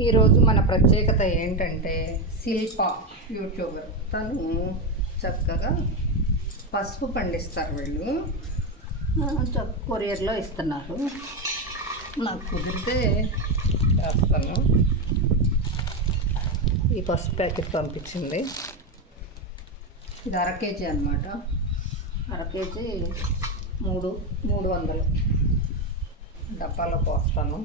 ఈరోజు మన ప్రత్యేకత ఏంటంటే శిల్ప యూట్యూబర్ తను చక్కగా పసుపు పండిస్తారు. వీళ్ళు కొరియర్లో ఇస్తున్నారు. నాకు కుదిరితే చేస్తాను. ఈ పసుపు ప్యాకెట్ పంపించింది. ఇది 1/2 కేజీ అనమాట. 1/2 కేజీ 300 డబ్బాలో పోస్తాను.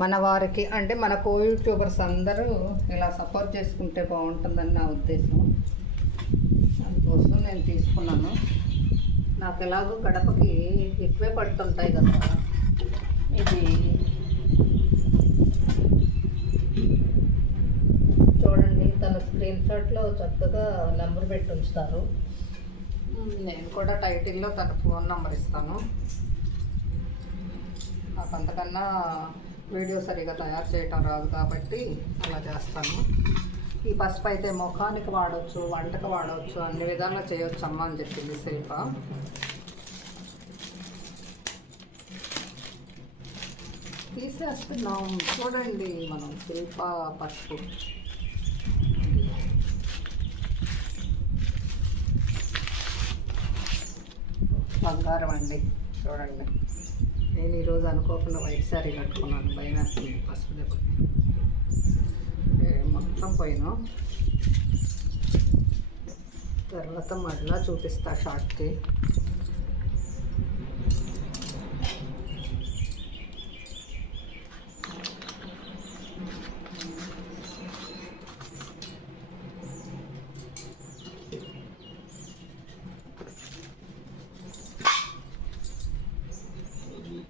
మన వారికి అంటే మన యూట్యూబర్స్ అందరూ ఇలా సపోర్ట్ చేసుకుంటే బాగుంటుందని నా ఉద్దేశం. అందుకోసం నేను తీసుకున్నాను. నాకు ఎలాగో గడపకి ఎక్కువే పడుతుంటాయి కదా. ఇది చూడండి, తన స్క్రీన్ షాట్లో చక్కగా నెంబర్ పెట్టి ఉంచుతారు. నేను కూడా టైటిల్లో తన ఫోన్ నెంబర్ ఇస్తాను. నాకు అంతకన్నా వీడియో సరిగా తయారు చేయటం రాదు కాబట్టి అలా చేస్తాను. ఈ పసుపు అయితే ముఖానికి వాడవచ్చు, వంటకు వాడవచ్చు, అన్ని విధాలుగా చేయవచ్చు అమ్మ అని చెప్పింది శిల్ప. తీసేస్తున్నాం చూడండి మనం శిల్ప పసుపు. బంగారం అండి చూడండి. నేను ఈరోజు అనుకోకుండా వైట్ శారీ కట్టుకున్నాను. భయం వేస్తుంది పసుపు దెబ్బకి. మొత్తం పోయినా తర్వాత మళ్ళా చూపిస్తా షార్ట్కి.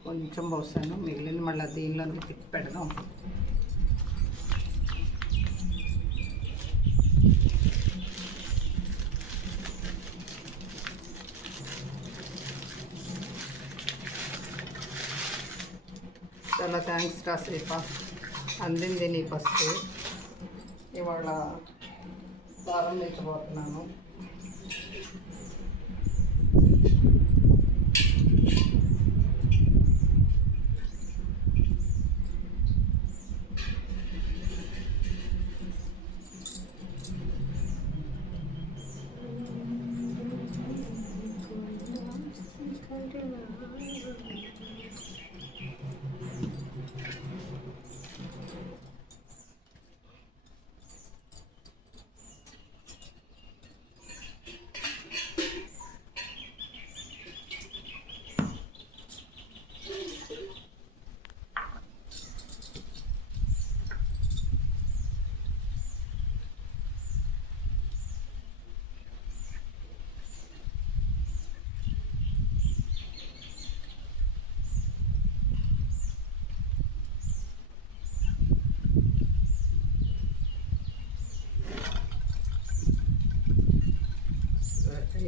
కొంచెం పోసాను, మిగిలిన మళ్ళీ దీనిలో తిప్పి పెడదాం. చాలా థ్యాంక్స్ రా శిల్ప, అందింది నీ పసుపు. ఇవాళ ప్రారంభించబోతున్నాను.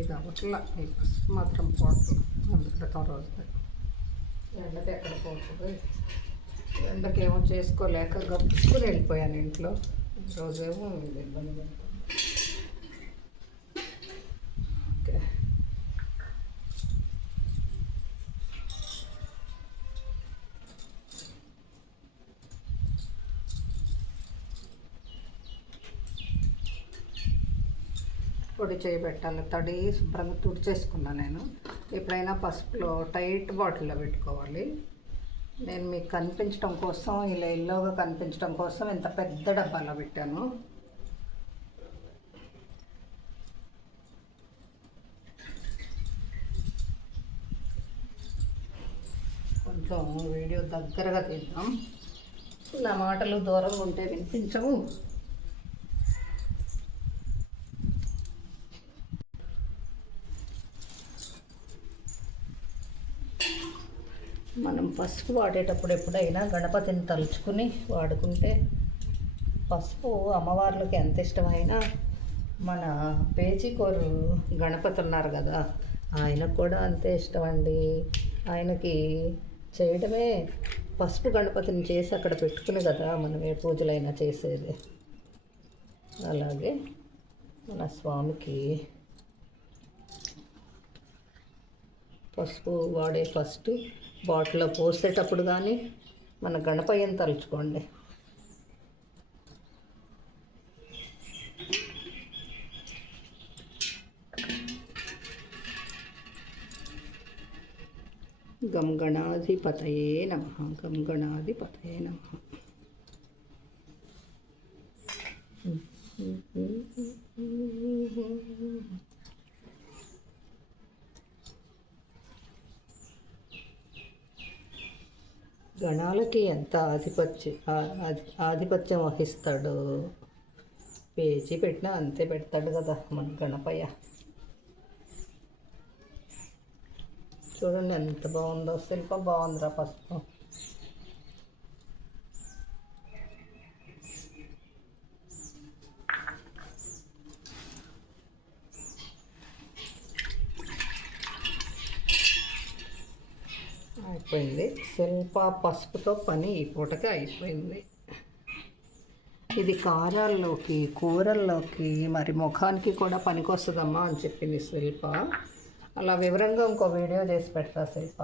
ఇది అవ్వట్లా, ఈ పసుపు మాత్రం పోవట్లేదు. అందుకో రోజు ఎండకి ఎక్కడ పోతుంది. ఎండకేమో చేసుకోలేక గప్పుకుని వెళ్ళిపోయాను ఇంట్లో. రోజేమో ఇది ఇబ్బంది పడుతుంది. ఓకే, పొడి చేయబెట్టాలి. తడి శుభ్రంగా తుడిచేసుకున్నాను నేను. ఎప్పుడైనా పసుపులో టైట్ బాటిల్లో పెట్టుకోవాలి. నేను మీకు కనిపించడం కోసం, ఇలా ఎల్లోగా కనిపించడం కోసం ఇంత పెద్ద డబ్బాలో పెట్టాను. కొంచెం వీడియో దగ్గరగా తీద్దాం. నా మాటలు దూరంగా ఉంటే వినిపించవు. మనం పసుపు వాడేటప్పుడు ఎప్పుడైనా గణపతిని తలుచుకుని వాడుకుంటే, పసుపు అమ్మవార్లకి ఎంత ఇష్టమైనా మన పేచీకోరు గణపతి ఉన్నారు కదా, ఆయనకు కూడా అంతే ఇష్టం అండి. ఆయనకి చేయడమే పసుపు గణపతిని చేసి అక్కడ పెట్టుకుని కదా మనం ఏ పూజలైనా చేసేది. అలాగే మన స్వామికి పసుపు వాడే ఫస్ట్ బాటిల్లో పోసేటప్పుడు కానీ మన గణపయ్యని తలుచుకోండి. గం గణాధిపతయే నమః. గం గణాధిపతయే నమః. గణాలకి ఎంత ఆధిపత్యం వహిస్తాడు. పేజీ పెట్టినా అంతే పెడతాడు కదా మన గణపయ్య. చూడండి ఎంత బాగుందో శిల్పం. బాగుందిరా పసుపు. అయిపోయింది శిల్ప పసుపుతో పని ఈ పూటకి అయిపోయింది. ఇది కారాల్లోకి, కూరల్లోకి, మరి ముఖానికి కూడా పనికొస్తుందమ్మా అని చెప్పింది శిల్ప. అలా వివరంగా ఇంకో వీడియో చేసి పెడతా శిల్ప.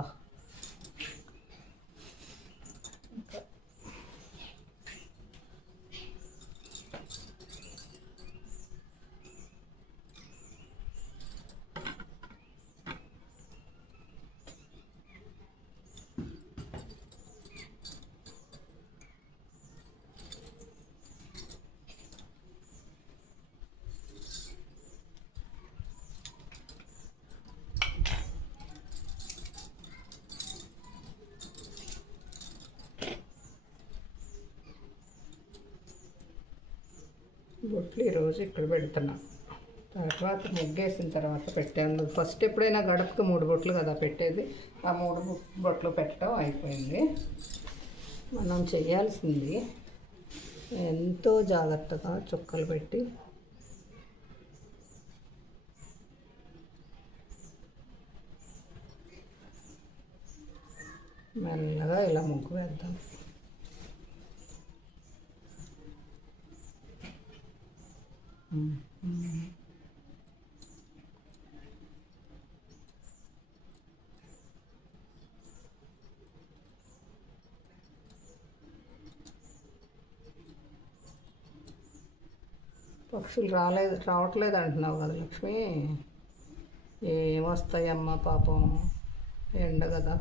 బొట్లు ఈరోజు ఇక్కడ పెడుతున్నా. తర్వాత ముగ్గేసిన తర్వాత పెట్టాను. ఫస్ట్ ఎప్పుడైనా గడపకి 3 బొట్లు కదా పెట్టేది. ఆ 3 బొట్లు పెట్టడం అయిపోయింది. మనం చేయాల్సింది ఎంతో జాగ్రత్తగా చుక్కలు పెట్టి మెల్లగా ఇలా ముగ్గు వేద్దాం. పక్షులు రావట్లేదు అంటున్నావు కదా లక్ష్మి. ఏమొస్తాయమ్మా పాపం, ఎండ కదా.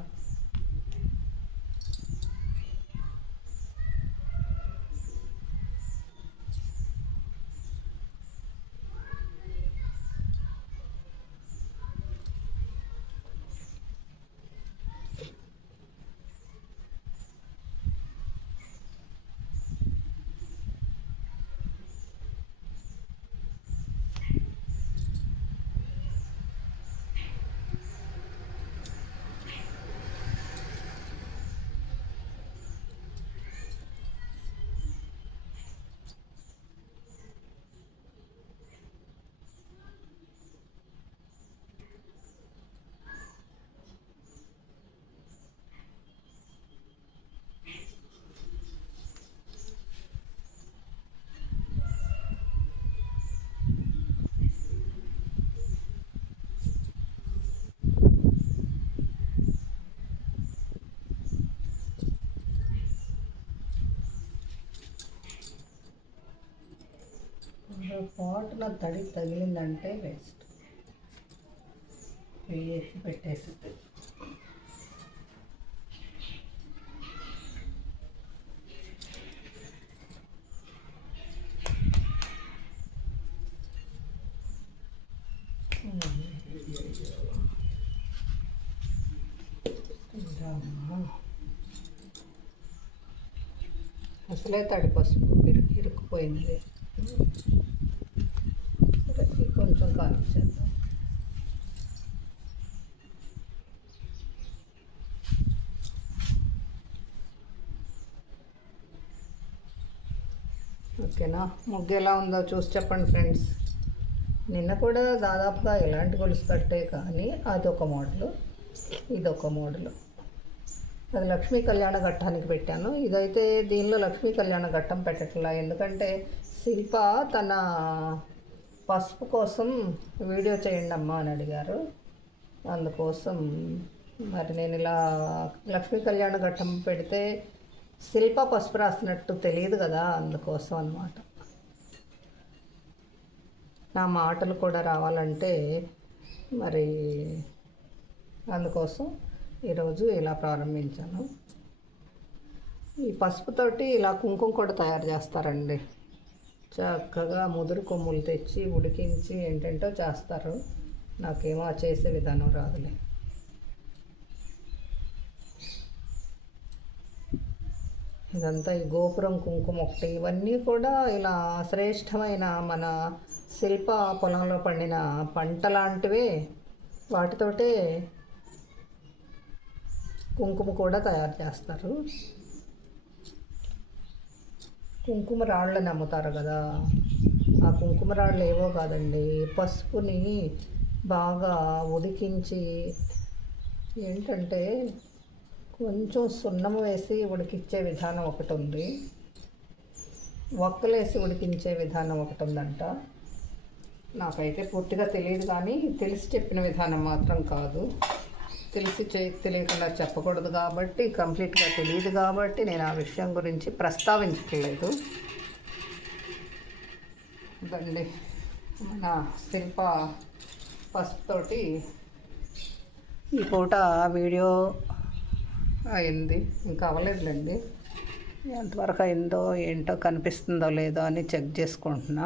పాటులో తడి తగిలిందంటే వేస్ట్. వేసి పెట్టేస్తుంది. అసలే తడి పసుపు ఇరుక్కుపోయింది. కొంచెం కాల్చేద్దాం. ఓకేనా? ముగ్గు ఎలా ఉందో చూసి చెప్పండి ఫ్రెండ్స్. నిన్న కూడా దాదాపుగా ఎలాంటి గొలుసు కట్టే, కానీ అదొక మోడలు, ఇదొక మోడలు. అది లక్ష్మీ కళ్యాణ ఘట్టానికి పెట్టాను. ఇదైతే దీనిలో లక్ష్మీ కళ్యాణ ఘట్టం పెట్టట్లా, ఎందుకంటే శిల్ప తన పసుపు కోసం వీడియో చేయండి అమ్మా అని అడిగారు. అందుకోసం మరి నేను ఇలా లక్ష్మీ కళ్యాణ ఘట్టం పెడితే శిల్ప పసుపు రాసినట్టు తెలియదు కదా, అందుకోసం అన్నమాట. నా మాటలు కూడా రావాలంటే మరి అందుకోసం ఈరోజు ఇలా ప్రారంభించాను. ఈ పసుపుతోటి ఇలా కుంకుమ కూడా తయారు చేస్తారండి. చక్కగా ముదురు కొమ్ములు తెచ్చి ఉడికించి ఏంటంటో చేస్తారు. నాకేమో ఆ చేసే విధానం రాదులే. ఇదంతా ఈ గోపురం కుంకుమ ఒకటి, ఇవన్నీ కూడా ఇలా శ్రేష్టమైన మన శిల్ప పొలంలో పండిన పంట లాంటివే. వాటితోటే కుంకుమ కూడా తయారు చేస్తారు. కుంకుమ రాళ్ళని అమ్ముతారు కదా, ఆ కుంకుమ రాళ్ళు ఏవో కాదండి, పసుపుని బాగా ఉడికించి ఏంటంటే కొంచెం సున్నం వేసి ఉడికించే విధానం ఒకటి ఉంది, ఒక్కలేసి ఉడికించే విధానం ఒకటి ఉందంట. నాకైతే పూర్తిగా తెలియదు, కానీ తెలిసి చెప్పిన విధానం మాత్రం కాదు. తెలియకుండా చెప్పకూడదు కాబట్టి, కంప్లీట్గా తెలియదు కాబట్టి నేను ఆ విషయం గురించి ప్రస్తావించట్లేదు. ఇదండి మన శిల్ప పసుపుతోటి ఈ పూట వీడియో అయింది. ఇంకా అవ్వలేదులేండి, ఎంతవరకు అయిందో ఏంటో కనిపిస్తుందో లేదో అని చెక్ చేసుకుంటున్నా.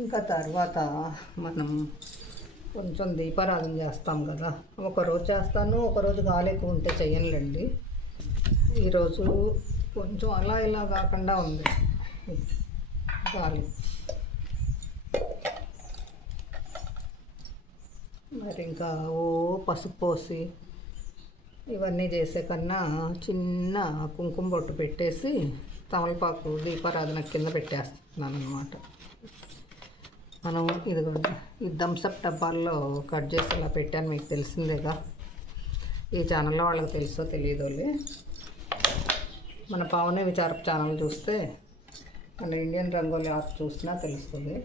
ఇంకా తర్వాత మనం కొంచెం దీపారాధన చేస్తాం కదా, ఒకరోజు చేస్తాను, ఒకరోజు గాలి ఎక్కువ ఉంటే చెయ్యనులేండి. ఈరోజు కొంచెం అలా ఇలా కాకుండా ఉంది గాలి. మరి ఇంకా పసుపు పోసి ఇవన్నీ చేసే కన్నా చిన్న కుంకుమ బొట్టు పెట్టేసి తమలపాకు దీపారాధన కింద పెట్టేస్తున్నాను అన్నమాట. మనం ఇదిగోండి ఈ థమ్సప్ డబ్బాల్లో కట్ చేసి ఇలా పెట్టాను, మీకు తెలిసిందేగా. ఈ ఛానల్లో వాళ్ళకి తెలుసో తెలియదోలే. మన పావనే విచారపు ఛానల్ చూస్తే, మన ఇండియన్ రంగోలి ఆర్ట్ చూసినా తెలుస్తుంది.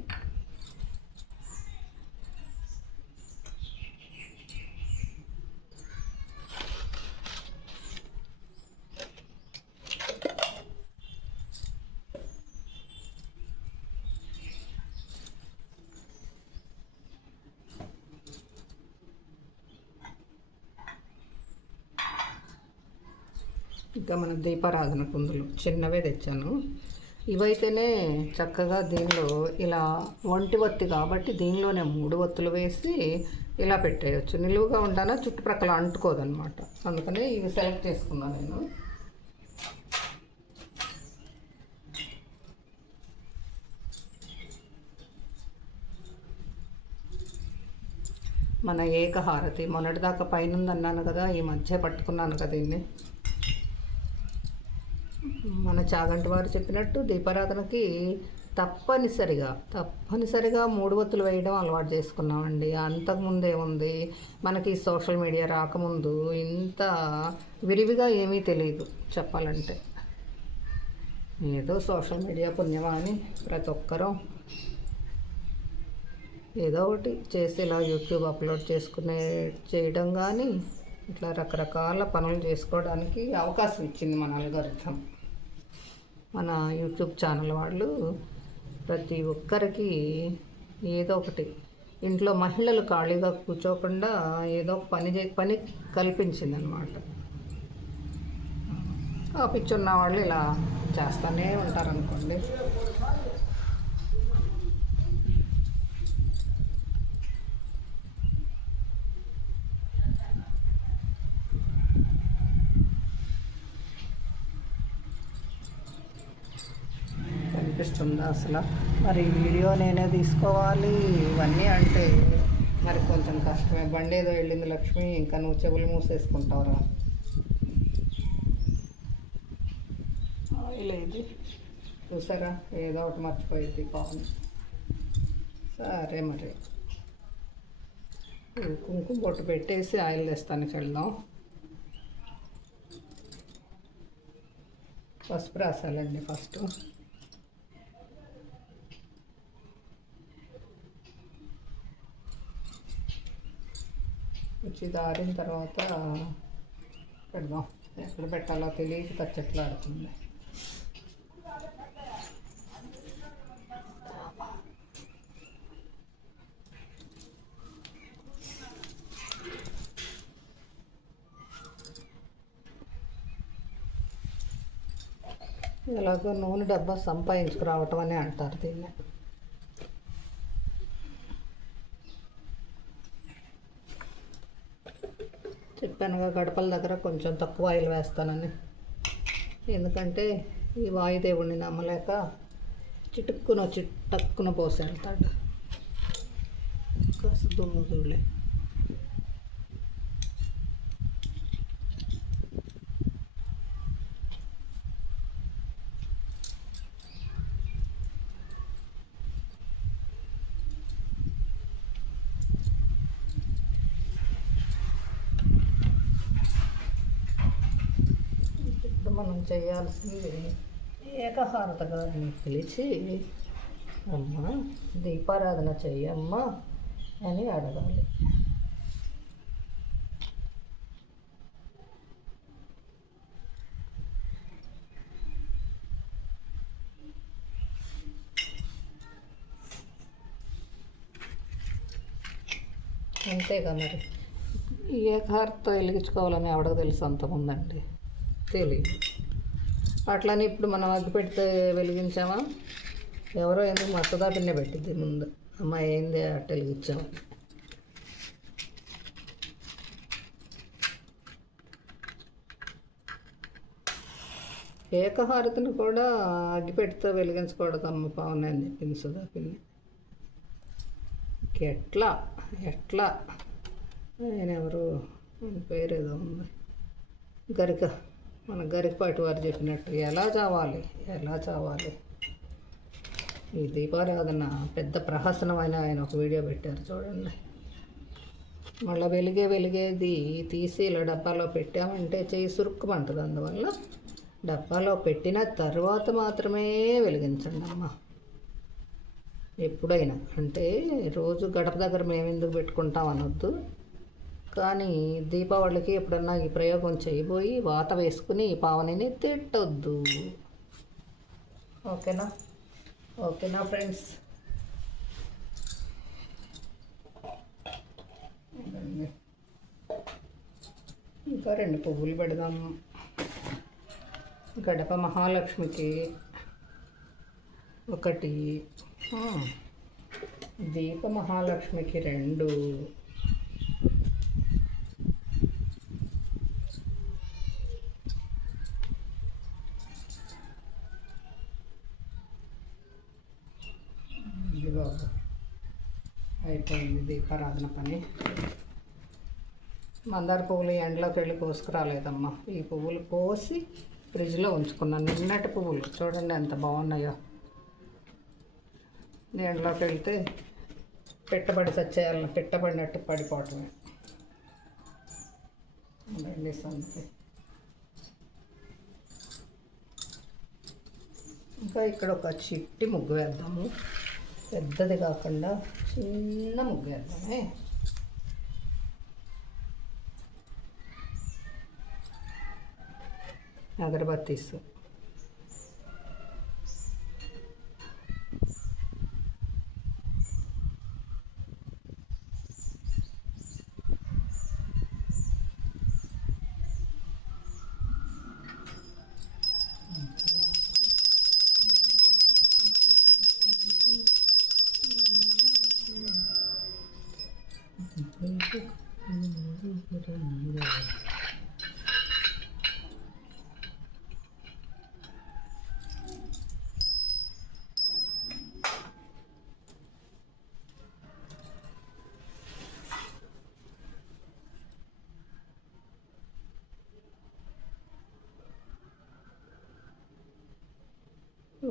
ఇంకా మన దీపారాధన కుందులు చిన్నవే తెచ్చాను. ఇవైతేనే చక్కగా దీనిలో ఇలా ఒంటి ఒత్తి కాబట్టి దీనిలోనే 3 ఒత్తులు వేసి ఇలా పెట్టేయచ్చు. నిలువుగా ఉంటానా చుట్టుప్రక్కల అంటుకోదనమాట, అందుకనే ఇవి సెలెక్ట్ చేసుకున్నాను నేను. మన ఏకహారతి మొన్నటిదాకా పైన అన్నాను కదా, ఈ మధ్య పట్టుకున్నాను కదా దీన్ని. మన చాగంటి వారు చెప్పినట్టు దీపారాధనకి తప్పనిసరిగా 3 ఒత్తులు వేయడం అలవాటు చేసుకున్నామండి. అంతకుముందే ఉంది మనకి సోషల్ మీడియా రాకముందు ఇంత విరివిగా ఏమీ తెలియదు చెప్పాలంటే. ఏదో సోషల్ మీడియా పుణ్యమా అని ప్రతి ఒక్కరూ ఏదో ఒకటి చేసి ఇలా యూట్యూబ్ అప్లోడ్ చేయడం కానీ ఇట్లా రకరకాల పనులు చేసుకోవడానికి అవకాశం ఇచ్చింది మన అల్గోరిథం. మన యూట్యూబ్ ఛానల్ వాళ్ళు ప్రతి ఒక్కరికి ఏదో ఒకటి, ఇంట్లో మహిళలు ఖాళీగా కూర్చోకుండా ఏదో పని కల్పించింది అనమాట. ఆ పిచ్చున్న వాళ్ళు ఇలా చేస్తూనే ఉంటారనుకోండి. కనిపిస్తుందా అసలు? మరి వీడియో నేనే తీసుకోవాలి ఇవన్నీ అంటే మరి కొంచెం కష్టమే. బండి ఏదో వెళ్ళింది లక్ష్మి, ఇంకా నువ్వు చెవులు మూసేసుకుంటావురా. లేదు చూసారా, ఏదో ఒకటి మర్చిపోయింది పాపం. సరే మరి కుంకుమ బొట్టు పెట్టేసి ఆయిల్ వేస్తానికి వెళ్దాం. పసుపు రాసాలండి ఫస్ట్. వచ్చి దారిన తర్వాత పెడదాం ఎక్కడ పెట్టాలో తెలియక తచ్చట్లాడుతుంది. ఎలాగో నూనె డబ్బా సంపాదించుకురావటం అని అంటారు దీన్ని. చెప్పానుగా గడపల దగ్గర కొంచెం తక్కువ ఆయిల్ వేస్తానని, ఎందుకంటే ఈ వాయుదేవుడిని నమ్మలేక చిటక్కున పోసి వెళ్తాడు. కాస్త దుమ్ము చూడలే. మనం చేయాల్సింది ఏకహారత గారిని పిలిచి, అమ్మ దీపారాధన చెయ్యమ్మా అని అడగాలి. అంతేగా మరి. ఏకహారతో వెలిగించుకోవాలని ఎవడకు తెలుసు అంతముందండి, తెలియదు. అట్లని ఇప్పుడు మనం అగ్గి పెడితే వెలిగించామా, ఎవరో ఎందుకు మత్తదా పిన్నే పెట్టింది ముందు, అమ్మాయి ఏంది అట్ట వెలిగించామని. ఏకహారతిని కూడా అగ్గి పెడితే వెలిగించకూడదమ్మ పావని అని చెప్పింది సుధా పిన్ని. ఎట్లా ఎట్లా ఆయన ఎవరు, పేరు ఏదో ఉంది, గరిక, మన గరికపాటి వారు చెప్పినట్టు ఎలా చావాలి. ఈ దీపారాధన పెద్ద ప్రహసనమైన ఆయన ఒక వీడియో పెట్టారు చూడండి. మళ్ళీ వెలిగేది తీసి ఇలా డబ్బాలో పెట్టామంటే చేయి సురుక్కుమంటుంది. అందువల్ల డబ్బాలో పెట్టిన తర్వాత మాత్రమే వెలిగించండి అమ్మ ఎప్పుడైనా. అంటే రోజు గడప దగ్గర మేము ఎందుకు పెట్టుకుంటాం అనొద్దు, కానీ దీపావళికి ఎప్పుడన్నా ఈ ప్రయోగం చేయబోయి వాత వేసుకుని ఈ పావనిని తిట్టొద్దు. ఓకేనా ఫ్రెండ్స్? ఇంకా 2 పువ్వులు పెడదాము. గడప మహాలక్ష్మికి 1, దీప మహాలక్ష్మికి 2, అయిపోయింది దీపారాధన పని. మందార పువ్వులు ఎండలోకి వెళ్ళి కోసుకురాలేదమ్మా. ఈ పువ్వులు కోసి ఫ్రిడ్జ్లో ఉంచుకున్నాను. నిన్నటి పువ్వులు చూడండి ఎంత బాగున్నాయో. ఎండలోకి వెళ్తే పెట్టబడినట్టు పడిపోవటమే. రండి సంగతి. ఇంకా ఇక్కడ ఒక చిట్టి ముగ్గు వేద్దాము, పెద్దది కాకుండా చిన్న ముగ్గు వేద్దామే. అగరబత్తీస్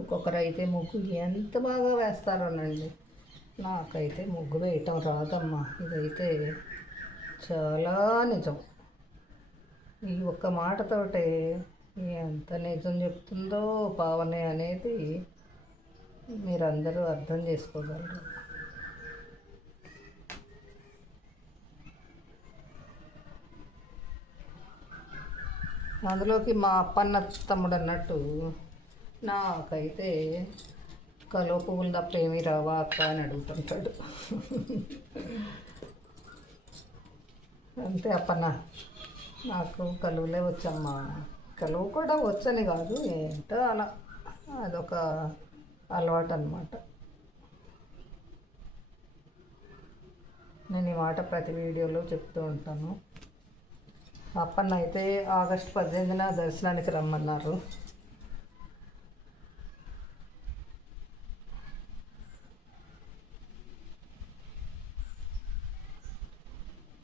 ఒక్కొక్కరు అయితే ముగ్గు ఎంత బాగా వేస్తారోనండి. నాకైతే ముగ్గు వేయటం రాదమ్మా. ఇదైతే చాలా నిజం. ఈ ఒక్క మాటతోటే ఎంత నిజం చెప్తుందో పావని అనేది మీరందరూ అర్థం చేసుకోగలరు. అందులోకి మా అప్పన్న తమ్ముడు అన్నట్టు నాకైతే కలువ పువ్వులు తప్ప ఏమీ రావా అక్క అని అడుగుతుంటాడు. అంతే అప్పన్న, నాకు కలువలే వచ్చమ్మా. కలువ కూడా వచ్చని కాదు, ఏంటో అలా అదొక అలవాటు అన్నమాట. నేను ఈ మాట ప్రతి వీడియోలో చెప్తూ ఉంటాను. అప్పన్న అయితే ఆగస్టు 18న దర్శనానికి రమ్మన్నారు.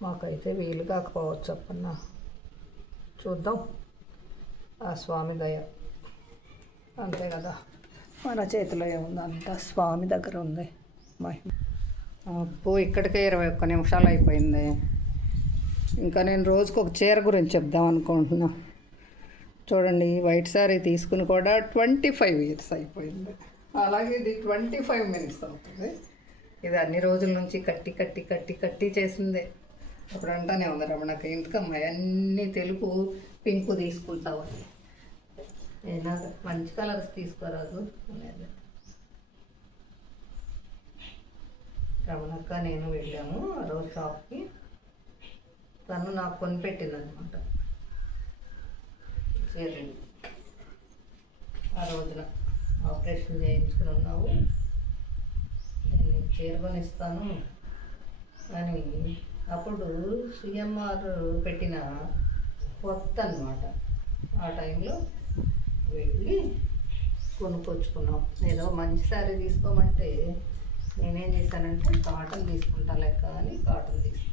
మాకైతే వీలు కాకపోవచ్చు అప్పన్న, చూద్దాం. ఆ స్వామి దయ అంతే కదా, మన చేతిలో ఏముంది, అంతా స్వామి దగ్గర ఉంది మహిమ. అప్పు ఇక్కడికే 21 నిమిషాలు అయిపోయింది. ఇంకా నేను రోజుకు ఒక చీర గురించి చెప్దాం అనుకుంటున్నా. చూడండి, వైట్ శారీ తీసుకుని కూడా 25 ఇయర్స్ అయిపోయింది. అలాగే ఇది 25 మినిట్స్ అవుతుంది. ఇది అన్ని రోజుల నుంచి కట్టి కట్టి కట్టి కట్టి చేసిందే. అప్పుడు అంటానే ఉంది రమణకి, ఎందుకమ్మా అన్నీ తెలుపు పింక్ తీసుకుంటావు అని. ఏనా మంచి కలర్స్ తీసుకోరాదు అనేది. రమణక్క నేను వెళ్ళాము ఆ రోజు షాప్కి. తను నాకు కొనిపెట్టింది అనమాట చీరలు. ఆ రోజున ఆపరేషన్ చేయించుకుని ఉన్నావు, నేను చీర కొనిస్తాను అని. అప్పుడు సిఎంఆర్ పెట్టిన కొత్త అనమాట. ఆ టైంలో వెళ్ళి కొనుక్కొచ్చుకున్నాం. ఏదో మంచి శారీ తీసుకోమంటే నేనేం చేశానంటే కాటన్ తీసుకుంటా లెక్క అని కాటన్ తీసుకున్నాను.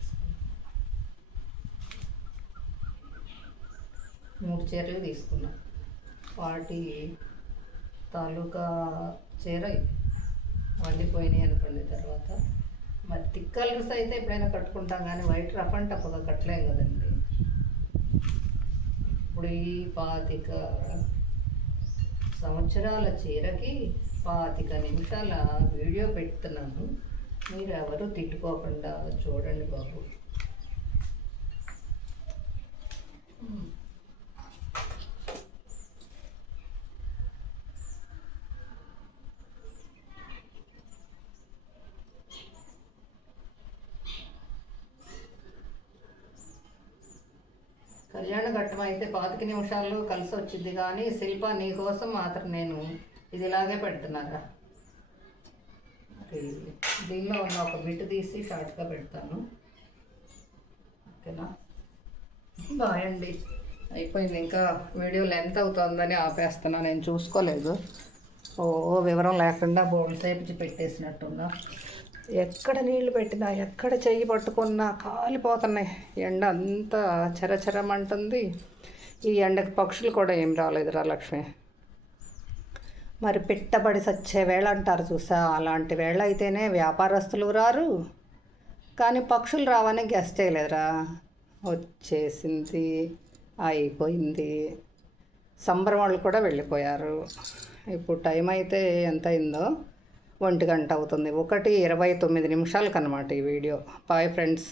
3 చీరలు తీసుకున్నా. వాటి తాలూకా చీర వండిపోయినాయి అనుకోండి. తర్వాత మరి థిక్ కలర్స్ అయితే ఎప్పుడైనా కట్టుకుంటాం, కానీ వైట్ రఫ్ అండ్ టఫ్గా కట్టలేం కదండి. ఇప్పుడు ఈ 25 సంవత్సరాల చీరకి 25 నిమిషాల వీడియో పెడుతున్నాను. మీరు ఎవరు తిట్టుకోకుండా చూడండి బాబు. కళ్యాణ ఘట్టం అయితే 25 నిమిషాల్లో కలిసి వచ్చింది. కానీ శిల్ప నీకోసం మాత్రం నేను ఇది ఇలాగే పెడుతున్నారా. దీనిలో ఉన్న ఒక బిట్ తీసి షార్ట్గా పెడతాను, ఓకేనా. బాయ్ అండి, అయిపోయింది. ఇంకా వీడియో లెంత్ అవుతుందని ఆపేస్తున్నా, నేను చూసుకోలేదు. వివరం లేకుండా బోల్ సేపు పెట్టేసినట్టున్నా. ఎక్కడ నీళ్లు పెట్టినా, ఎక్కడ చెయ్యి పట్టుకున్నా కాలిపోతున్నాయి. ఎండ అంతా చెరచెరమంటుంది. ఈ ఎండకి పక్షులు కూడా ఏం రాలేదురా లక్ష్మి. మరి పిట్టబడి సచ్చే వేళ అంటారు చూసా, అలాంటి వేళ అయితేనే వ్యాపారస్తులు రారు, కానీ పక్షులు రావని గెస్ట్ చేయలేదురా. వచ్చేసింది, అయిపోయింది. సంబరం వాళ్ళు కూడా వెళ్ళిపోయారు. ఇప్పుడు టైం అయితే ఎంత అయిందో, 1 గంట అవుతుంది. 1:29 నిమిషాలకు అన్నమాట ఈ వీడియో. Bye friends.